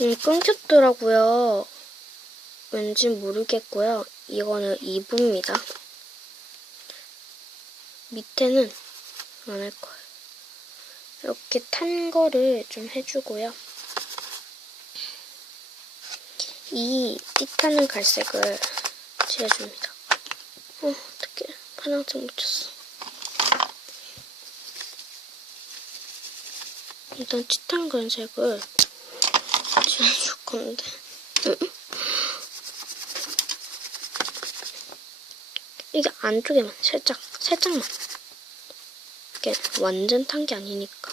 음, 끊겼더라고요. 왠지 모르겠고요. 이거는 2부입니다. 밑에는 안 할 거예요. 이렇게 탄 거를 좀 해주고요. 이 띠타는 갈색을 칠해줍니다. 어, 어떡해. 파랑색 묻혔어. 일단 짙은 갈색을 칠해줄 건데. 이게 안쪽에만 살짝, 살짝만. 이게 완전 탄 게 아니니까.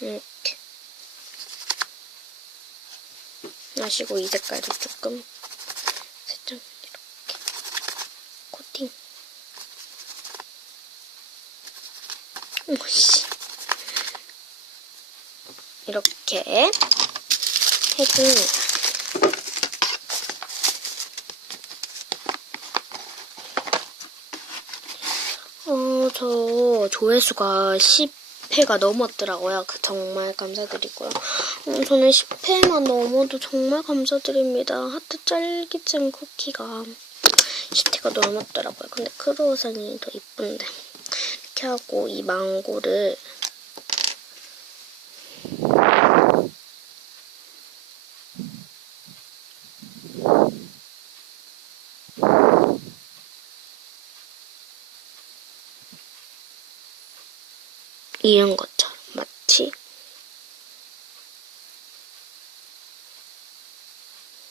이렇게. 마시고 이 색깔도 조금 살짝 이렇게 코팅. 오씨. 이렇게 해줍니다. 어, 저 조회수가 10회가 넘었더라고요. 그 정말 감사드리고요. 음, 저는 10회만 넘어도 정말 감사드립니다. 하트 짤깃잼 쿠키가 10회가 넘었더라고요. 근데 크루아상이 더 이쁜데. 하고 이 망고를 이런 것처럼 마치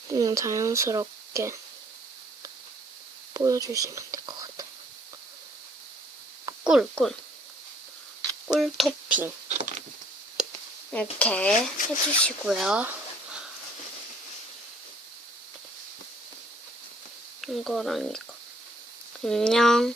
그냥 자연스럽게 보여주시면 될 것 같아요. 꿀, 꿀. 꿀 토핑. 이렇게 해주시고요. 이거랑 이거. 안녕.